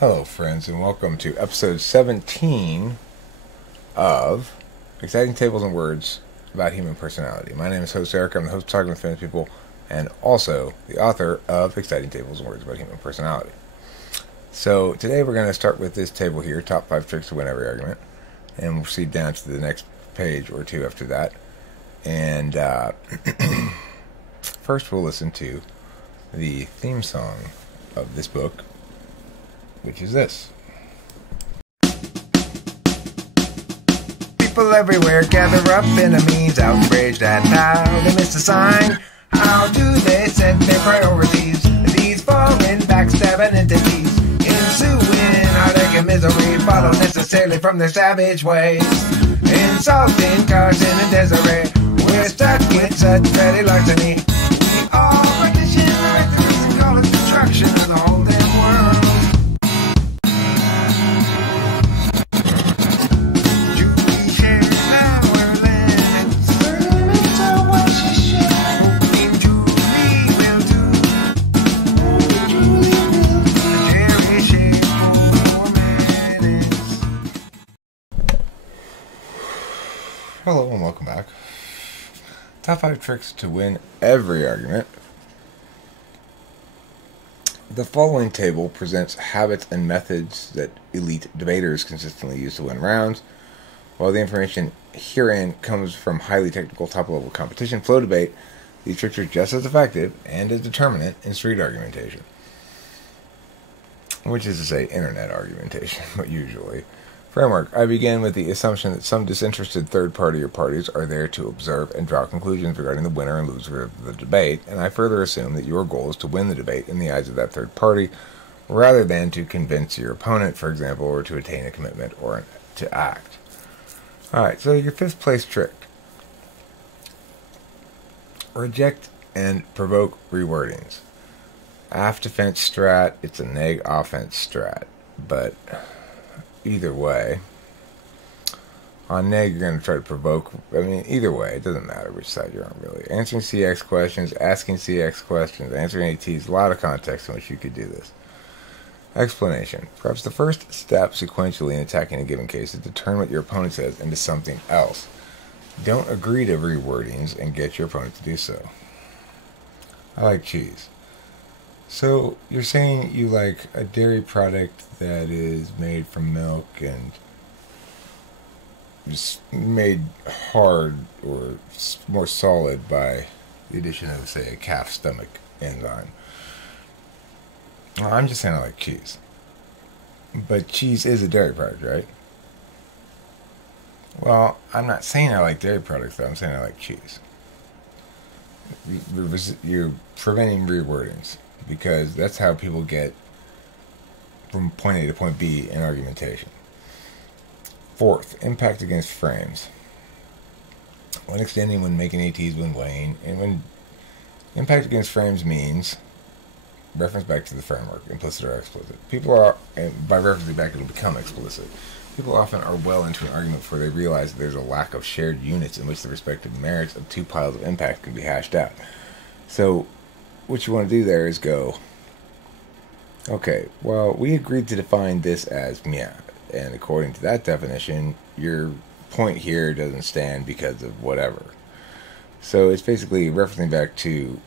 Hello, friends, and welcome to episode 17 of Exciting Tables and Words about Human Personality. My name is host Eric. I'm the host of Talking with Famous People and also the author of Exciting Tables and Words about Human Personality. So today we're going to start with this table here, Top 5 Tricks to Win Every Argument, and we'll proceed down to the next page or two after that. And first we'll listen to the theme song of this book, which is this. People everywhere gather up in a means, outraged at how they miss the sign. How do they set their priorities? These foreign backstabbing entities ensuing heartache and misery follow necessarily from their savage ways. Insulting Carson and Desiree, we're stuck with such petty larceny. We all partition records and call it destruction of the whole damn world. Hello and welcome back. Top 5 tricks to win every argument. The following table presents habits and methods that elite debaters consistently use to win rounds. While the information herein comes from highly technical top-level competition flow debate, these tricks are just as effective and as determinant in street argumentation. Which is to say, internet argumentation, but usually. Framework. I begin with the assumption that some disinterested third party or parties are there to observe and draw conclusions regarding the winner and loser of the debate, and I further assume that your goal is to win the debate in the eyes of that third party, rather than to convince your opponent, for example, or to attain a commitment or to act. Alright, so your fifth place trick. Reject and provoke rewordings. Aft defense strat, it's a neg offense strat, but either way, on neg you're going to try to provoke. I mean, either way, it doesn't matter which side you're on, really. Answering CX questions, asking CX questions, answering ATs, a lot of context in which you could do this. Explanation. Perhaps the first step sequentially in attacking a given case is to turn what your opponent says into something else. Don't agree to rewordings and get your opponent to do so. I like cheese. So, you're saying you like a dairy product that is made from milk and just made hard or more solid by the addition of, say, a calf stomach enzyme. Well, I'm just saying I like cheese. But cheese is a dairy product, right? Well, I'm not saying I like dairy products, though. I'm saying I like cheese. You're preventing rewordings, because that's how people get from point A to point B in argumentation. Fourth, impact against frames. When extending, when making ATs, when weighing, and when impact against frames means reference back to the framework, implicit or explicit. People are, and by referencing back it'll become explicit. People often are well into an argument before they realize that there's a lack of shared units in which the respective merits of two piles of impact can be hashed out. So, what you want to do there is go, okay, well, we agreed to define this as meow, and according to that definition, your point here doesn't stand because of whatever. So it's basically referencing back to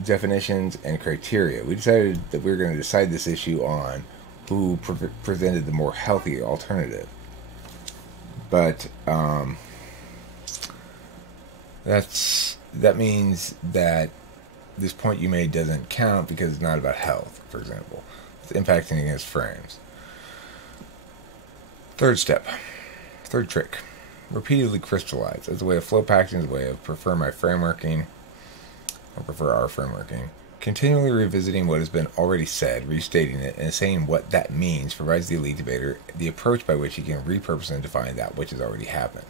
definitions and criteria. We decided that we were going to decide this issue on who presented the more healthy alternative. But that means that this point you made doesn't count because it's not about health, for example. It's impacting against frames. Third trick. Repeatedly crystallize. As a way of flow packing, as a way of prefer our frameworking. Continually revisiting what has been already said, restating it, and saying what that means provides the elite debater the approach by which he can repurpose and define that which has already happened.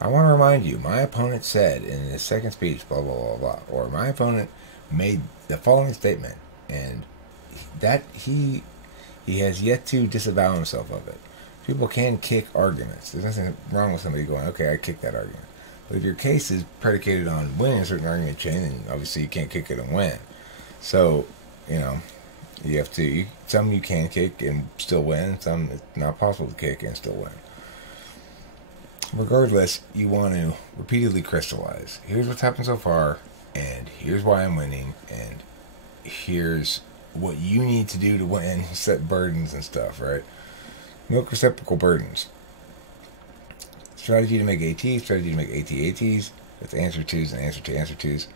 I want to remind you, my opponent said in his second speech, blah, blah, blah, blah, or my opponent made the following statement, and that he has yet to disavow himself of it. People can kick arguments. There's nothing wrong with somebody going, okay, I kicked that argument. But if your case is predicated on winning a certain argument chain, then obviously you can't kick it and win. So, You have to, some you can kick and still win, some it's not possible to kick and still win. Regardless, you want to repeatedly crystallize. Here's what's happened so far, and here's why I'm winning, and here's what you need to do to win, set burdens and stuff, right? Milk reciprocal burdens. Strategy to make AT, strategy to make AT-ATs. That's answer twos and answer to answer twos.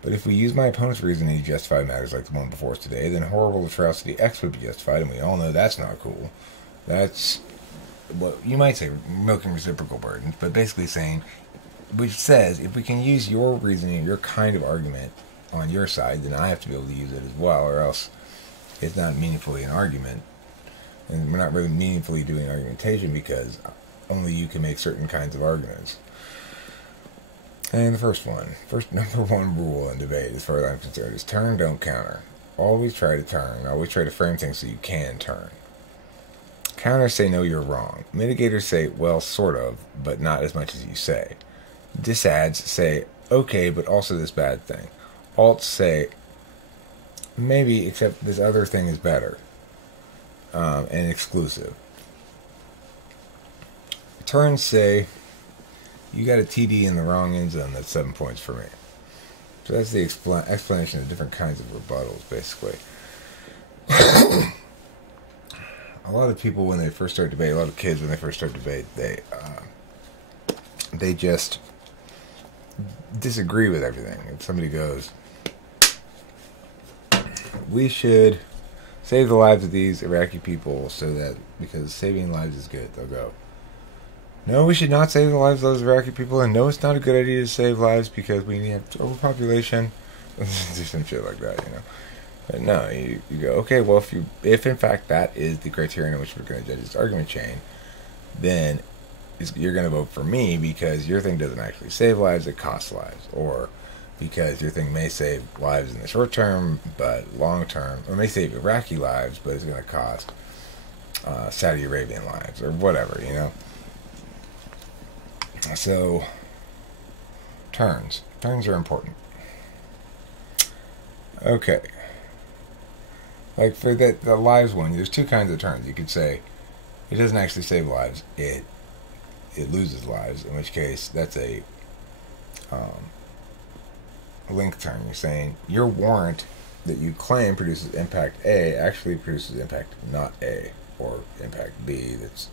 But if we use my opponent's reasoning to justify matters like the one before us today, then horrible atrocity X would be justified, and we all know that's not cool. That's what you might say, milking reciprocal burdens, but basically saying, which says, if we can use your reasoning, your kind of argument on your side, then I have to be able to use it as well, or else it's not meaningfully an argument. And we're not really meaningfully doing argumentation because only you can make certain kinds of arguments. And the first number one rule in debate, as far as I'm concerned, is turn, don't counter. Always try to turn. Always try to frame things so you can turn. Counters say, no, you're wrong. Mitigators say, well, sort of, but not as much as you say. Disads say, okay, but also this bad thing. Alts say, maybe, except this other thing is better. And exclusive. Turns say, you got a TD in the wrong end zone, that's 7 points for me. So that's the explanation of different kinds of rebuttals, basically. A lot of people, when they first start debate, a lot of kids, when they first start debate, they just disagree with everything. If somebody goes, we should save the lives of these Iraqi people so that, because saving lives is good, they'll go, no, we should not save the lives of those Iraqi people, and no, it's not a good idea to save lives because we need overpopulation. Do some shit like that, you know. But no, you go, okay, well, if in fact that is the criterion in which we're going to judge this argument chain, then you're going to vote for me because your thing doesn't actually save lives, it costs lives. Or because your thing may save lives in the short term, but long term, or may save Iraqi lives, but it's going to cost Saudi Arabian lives, or whatever, you know. So, turns. Turns are important. Okay. Like for the lives one, there's two kinds of turns. You could say, it doesn't actually save lives, it loses lives, in which case that's a link turn. You're saying, your warrant that you claim produces impact A actually produces impact not A, or impact B that's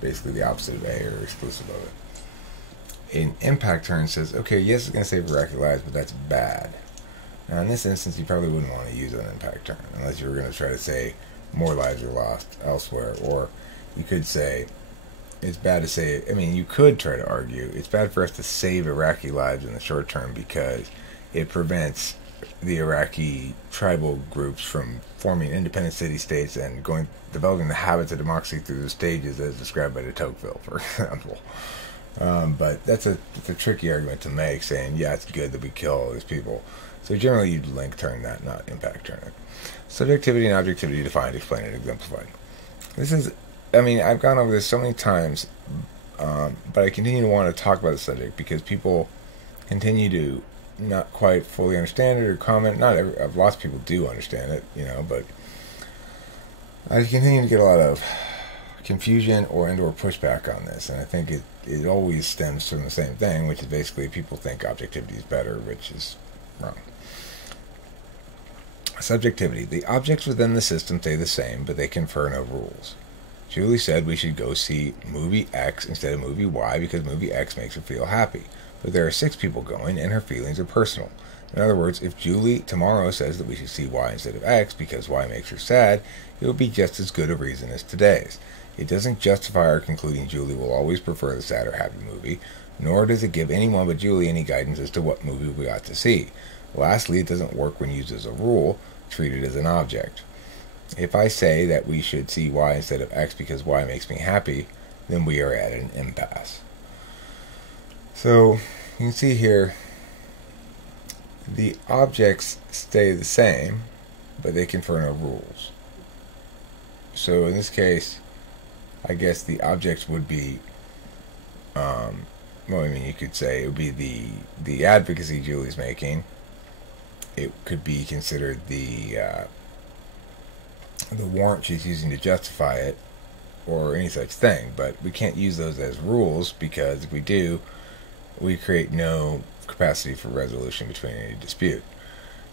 basically the opposite of A or exclusive of it. An impact turn says, okay, yes, it's going to save Iraqi lives, but that's bad. Now, in this instance, you probably wouldn't want to use an impact turn unless you were going to try to say more lives are lost elsewhere. Or you could say, it's bad to say, I mean, you could try to argue, it's bad for us to save Iraqi lives in the short term because it prevents the Iraqi tribal groups from forming independent city-states and developing the habits of democracy through the stages as described by de Tocqueville, for example. But that's a tricky argument to make, saying, yeah, it's good that we kill all these people. So generally you'd link turn that, not impact turn it. Subjectivity and objectivity defined, explained, and exemplified. This is, I mean, I've gone over this so many times, but I continue to want to talk about the subject because people continue to not quite fully understand it or comment. Lots of people do understand it, you know, but I continue to get a lot of confusion or pushback on this, and I think it always stems from the same thing, which is basically people think objectivity is better, which is wrong. Subjectivity. The objects within the system stay the same, but they confer no rules. Julie said we should go see movie X instead of movie Y because movie X makes her feel happy. But there are 6 people going, and her feelings are personal. In other words, if Julie tomorrow says that we should see Y instead of X because Y makes her sad, it would be just as good a reason as today's. It doesn't justify our concluding Julie will always prefer the sad or happy movie, nor does it give anyone but Julie any guidance as to what movie we ought to see. Lastly, it doesn't work when used as a rule, treated as an object. If I say that we should see Y instead of X because Y makes me happy, then we are at an impasse. So, you can see here, the objects stay the same, but they confer no rules. So in this case, I guess the objects would be, well, I mean, you could say it would be the advocacy Julie's making. It could be considered the the warrant she's using to justify it or any such thing. But we can't use those as rules, because if we do, we create no capacity for resolution between any dispute.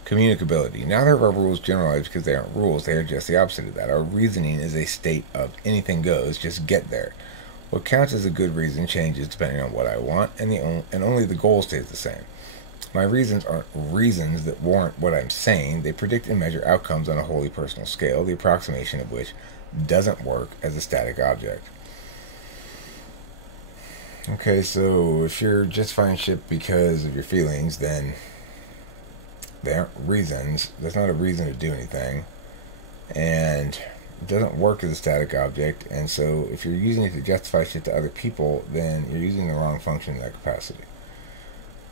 Communicability. Neither of our rules generalize because they aren't rules, they are just the opposite of that. Our reasoning is a state of anything goes, just get there. What counts as a good reason changes depending on what I want, and only the goal stays the same. My reasons aren't reasons that warrant what I'm saying. They predict and measure outcomes on a wholly personal scale, the approximation of which doesn't work as a static object. Okay, so if you're justifying shit because of your feelings, then they aren't reasons. That's not a reason to do anything. And it doesn't work as a static object. And so if you're using it to justify shit to other people, then you're using the wrong function in that capacity.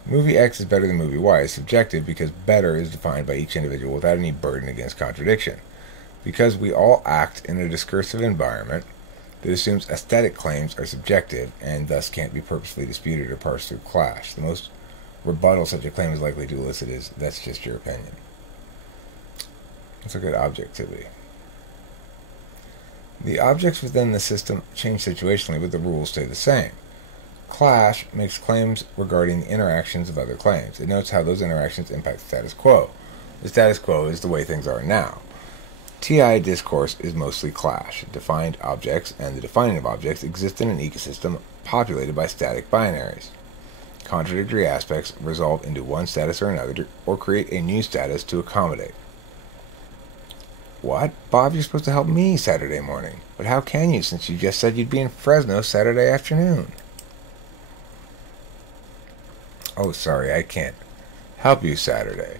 Movie X is better than movie Y is subjective because better is defined by each individual without any burden against contradiction. Because we all act in a discursive environment that assumes aesthetic claims are subjective and thus can't be purposefully disputed or parsed through clash. The most rebuttal such a claim is likely to elicit is, that's just your opinion. Let's look at objectivity. The objects within the system change situationally, but the rules stay the same. Clash makes claims regarding the interactions of other claims. It notes how those interactions impact the status quo. The status quo is the way things are now. TI discourse is mostly clash. Defined objects and the defining of objects exist in an ecosystem populated by static binaries. Contradictory aspects resolve into one status or another, or create a new status to accommodate. What? Bob, you're supposed to help me Saturday morning. But how can you, since you just said you'd be in Fresno Saturday afternoon? Oh, sorry, I can't help you Saturday.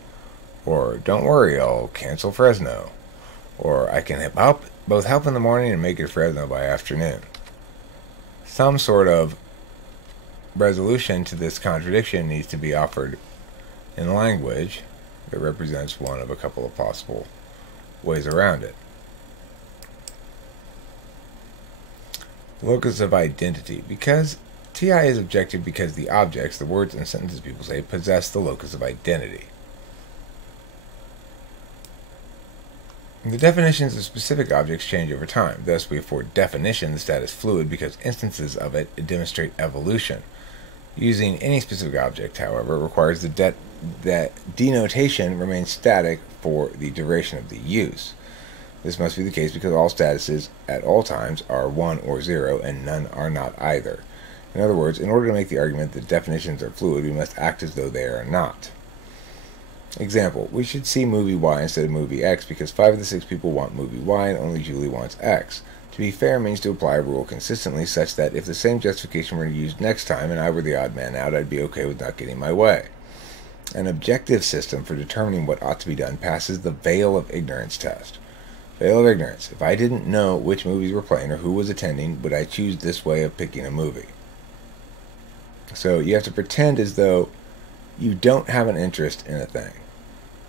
Or, don't worry, I'll cancel Fresno. Or, I can both help in the morning and make it Fresno by afternoon. Some sort of resolution to this contradiction needs to be offered in language that represents one of a couple of possible ways around it. Locus of identity. Because TI is objective because the objects, the words and sentences people say, possess the locus of identity. The definitions of specific objects change over time. Thus, we afford definition the status fluid because instances of it demonstrate evolution. Using any specific object, however, requires that denotation remains static for the duration of the use. This must be the case because all statuses at all times are 1 or 0, and none are not either. In other words, in order to make the argument that definitions are fluid, we must act as though they are not. Example, we should see movie Y instead of movie X because 5 of the 6 people want movie Y and only Julie wants X. To be fair means to apply a rule consistently such that if the same justification were used next time and I were the odd man out, I'd be okay with not getting my way. An objective system for determining what ought to be done passes the veil of ignorance test. Veil of ignorance. If I didn't know which movies were playing or who was attending, would I choose this way of picking a movie? So you have to pretend as though you don't have an interest in a thing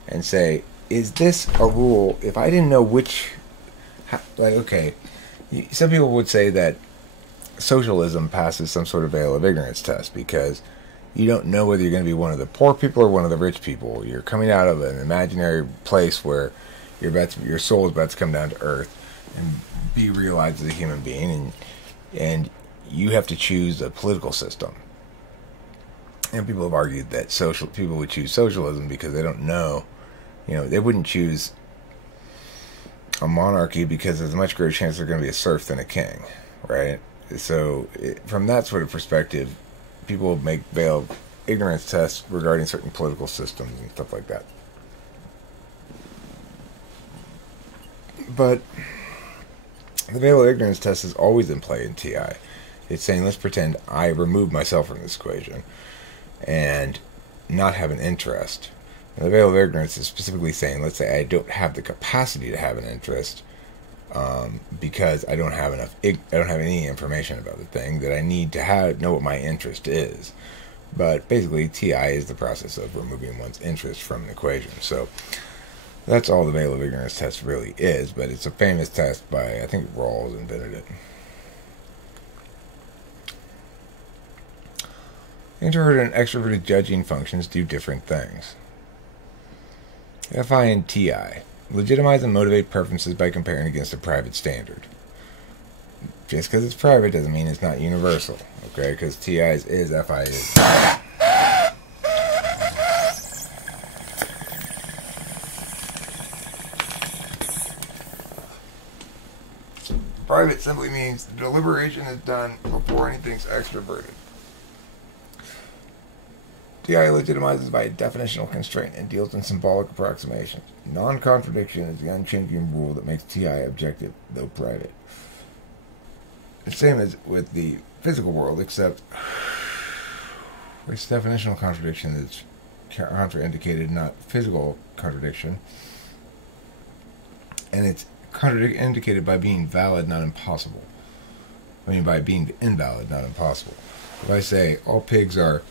and say, is this a rule? If I didn't know which, okay, some people would say that socialism passes some sort of veil of ignorance test because you don't know whether you're going to be one of the poor people or one of the rich people. You're coming out of an imaginary place where your soul is about to come down to earth and be realized as a human being, and you have to choose a political system. And people have argued that people would choose socialism because they don't know, they wouldn't choose a monarchy because there's a much greater chance they're going to be a serf than a king, right? So from that sort of perspective, people make veil of ignorance tests regarding certain political systems and stuff like that. But the veil of ignorance test is always in play in TI. It's saying, let's pretend I remove myself from this equation and not have an interest. And the veil of ignorance is specifically saying, let's say I don't have the capacity to have an interest because I don't have any information about the thing that I need to know what my interest is. But basically, TI is the process of removing one's interest from an equation. So that's all the veil of ignorance test really is, but it's a famous test by, I think Rawls invented it. Introverted and extroverted judging functions do different things. If I in TI, Legitimize and motivate preferences by comparing against a private standard. Just because it's private doesn't mean it's not universal, okay? Because TI's is, FI is. Private simply means the deliberation is done before anything's extroverted. TI legitimizes by a definitional constraint and deals in symbolic approximations. Non-contradiction is the unchanging rule that makes TI objective, though private. The same as with the physical world, except it's definitional contradiction that's contraindicated, not physical contradiction. And it's indicated by being valid, not impossible. I mean, by being invalid, not impossible. If I say all pigs are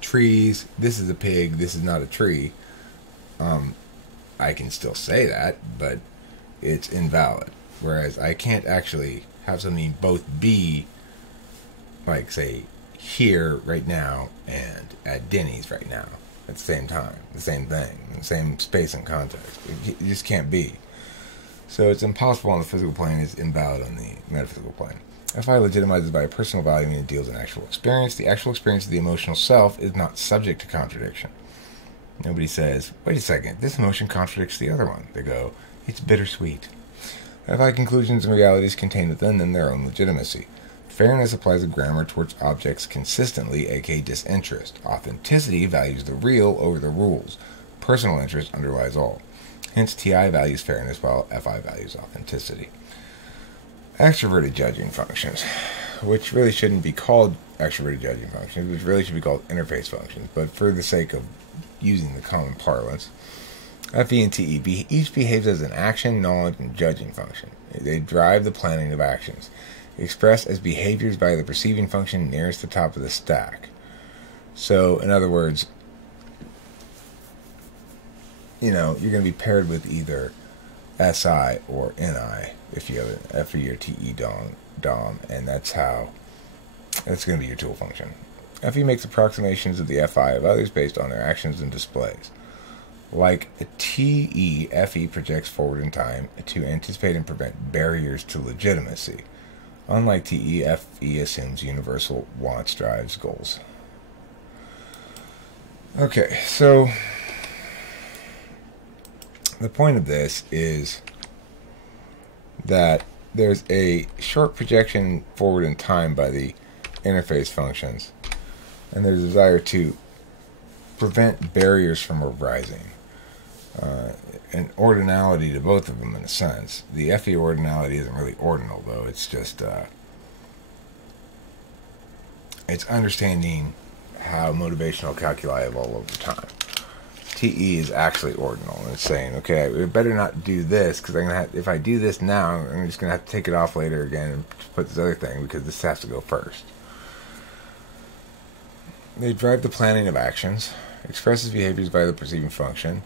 trees, this is a pig, this is not a tree, I can still say that, but it's invalid. Whereas I can't actually have something both be, like, say, here right now and at Denny's right now at the same time, the same thing, the same space and context. It just can't be. So it's impossible on the physical plane, it's invalid on the metaphysical plane. FI legitimizes by a personal value and it deals in actual experience. The actual experience of the emotional self is not subject to contradiction. Nobody says, wait a second, this emotion contradicts the other one. They go, it's bittersweet. FI conclusions and realities contain within them their own legitimacy. Fairness applies a grammar towards objects consistently, aka disinterest. Authenticity values the real over the rules. Personal interest underlies all. Hence, TI values fairness while FI values authenticity. Extroverted judging functions, which really shouldn't be called extroverted judging functions, which really should be called interface functions, but for the sake of using the common parlance, FE and TE each behaves as an action, knowledge, and judging function. They drive the planning of actions, expressed as behaviors by the perceiving function nearest the top of the stack. So, in other words, you're going to be paired with either SI or NI if you have an FE or TE DOM, and that's going to be your tool function. FE makes approximations of the FI of others based on their actions and displays. Like a TE, FE projects forward in time to anticipate and prevent barriers to legitimacy. Unlike TE, FE assumes universal wants, drives, goals. Okay, so the point of this is that there's a short projection forward in time by the interface functions, and there's a desire to prevent barriers from arising. An ordinality to both of them in a sense. The FE ordinality isn't really ordinal, though. It's just it's understanding how motivational calculi evolve over time. TE is actually ordinal, and it's saying, okay, we better not do this, because if I do this now, I'm just going to have to take it off later again and put this other thing, because this has to go first. They drive the planning of actions, expresses behaviors by the perceiving function,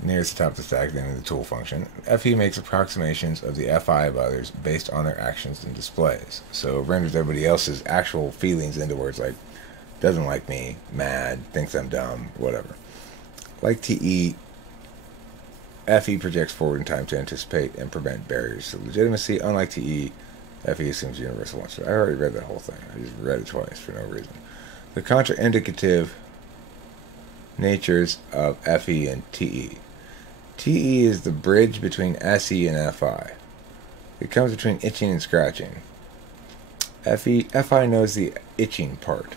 nearest the top of the stack, then the tool function. FE makes approximations of the FI of others based on their actions and displays. So it renders everybody else's actual feelings into words like, doesn't like me, mad, thinks I'm dumb, whatever. Like TE, FE projects forward in time to anticipate and prevent barriers to legitimacy. Unlike TE, FE assumes universal wants. I already read that whole thing. I just read it twice for no reason. The contraindicative natures of FE and TE. TE is the bridge between SE and FI. It comes between itching and scratching. FI knows the itching part.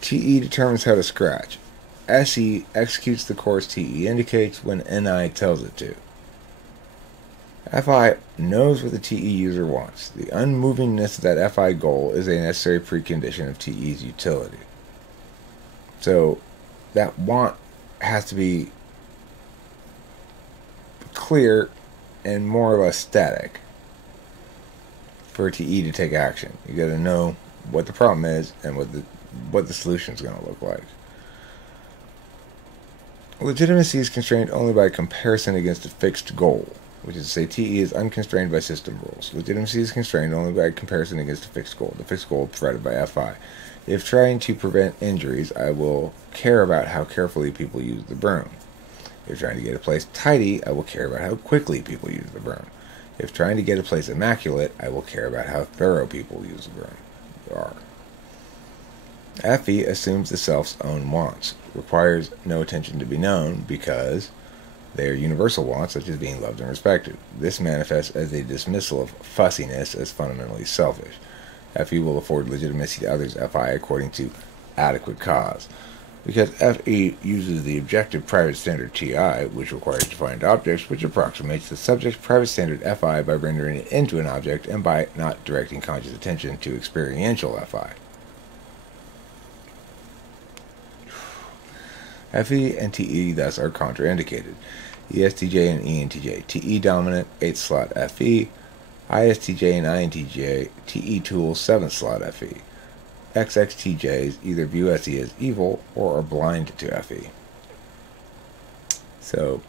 TE determines how to scratch. SE executes the course TE indicates when NI tells it to. FI knows what the TE user wants. The unmovingness of that FI goal is a necessary precondition of TE's utility. So that want has to be clear and more or less static for TE to take action. You got to know what the problem is and what the solution is going to look like. Legitimacy is constrained only by comparison against a fixed goal, which is to say TE is unconstrained by system rules. Legitimacy is constrained only by comparison against a fixed goal. The fixed goal provided by FI. If trying to prevent injuries, I will care about how carefully people use the broom. If trying to get a place tidy, I will care about how quickly people use the broom. If trying to get a place immaculate, I will care about how thorough people use the broom. Fe assumes the self's own wants, requires no attention to be known because they are universal wants, such as being loved and respected. This manifests as a dismissal of fussiness as fundamentally selfish. Fe will afford legitimacy to others' Fi according to adequate cause. Because Fe uses the objective private standard Ti, which requires defined objects, which approximates the subject's private standard Fi by rendering it into an object and by not directing conscious attention to experiential Fi. Fe and Te thus are contraindicated. ESTJ and ENTJ. Te dominant 8th slot Fe. ISTJ and INTJ. Te tool 7th slot Fe. XXTJs either view SE as evil or are blind to Fe. So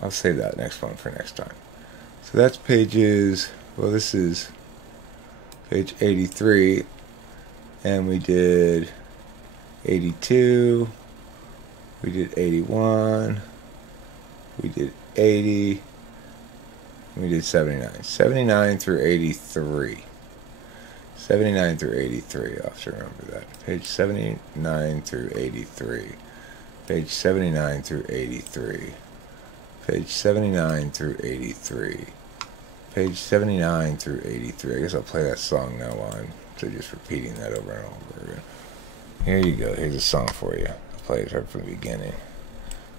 I'll save that next one for next time. So that's pages, well, this is page 83, and we did 82, we did 81, we did 80, we did 79. 79 through 83. 79 through 83, I'll have to remember that. Page 79 through 83. Page 79 through 83. Page 79 through 83. Page 79 through 83. I guess I'll play that song now on, so just repeating that over and over again. Here you go. Here's a song for you. I'll play it right from the beginning.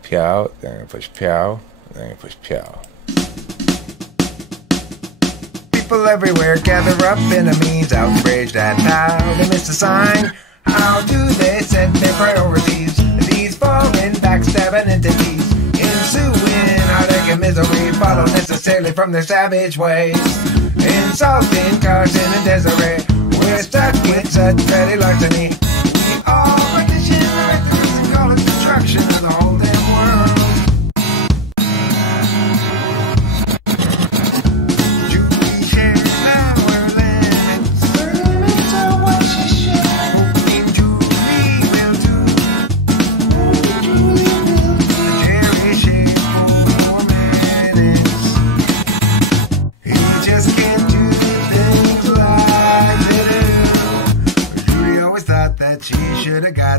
Piao, then I'm going to push piao, then I'm going to push piao. People everywhere gather up in a means, outraged at how they miss the sign. How do they set their priorities? These foreign backstabbing entities, ensuing heartache and misery, follow necessarily from their savage ways. Insulting Carson and Desiree, we're stuck with such petty larceny. We all partition our ethics and call it destruction of the whole damn world.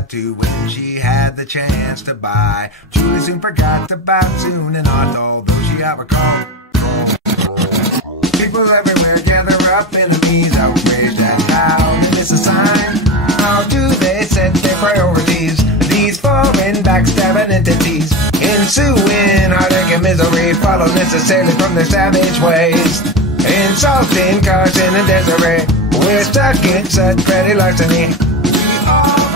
To when she had the chance to buy. Julie soon forgot about soon and not, although she outrecalled. People everywhere gather up enemies, outraged at how they miss a sign. How do they set their priorities? These foreign backstabbing entities, ensuing heartache and misery, follow necessarily from their savage ways. Insulting Carson and Desiree, we're stuck in such petty larceny. We all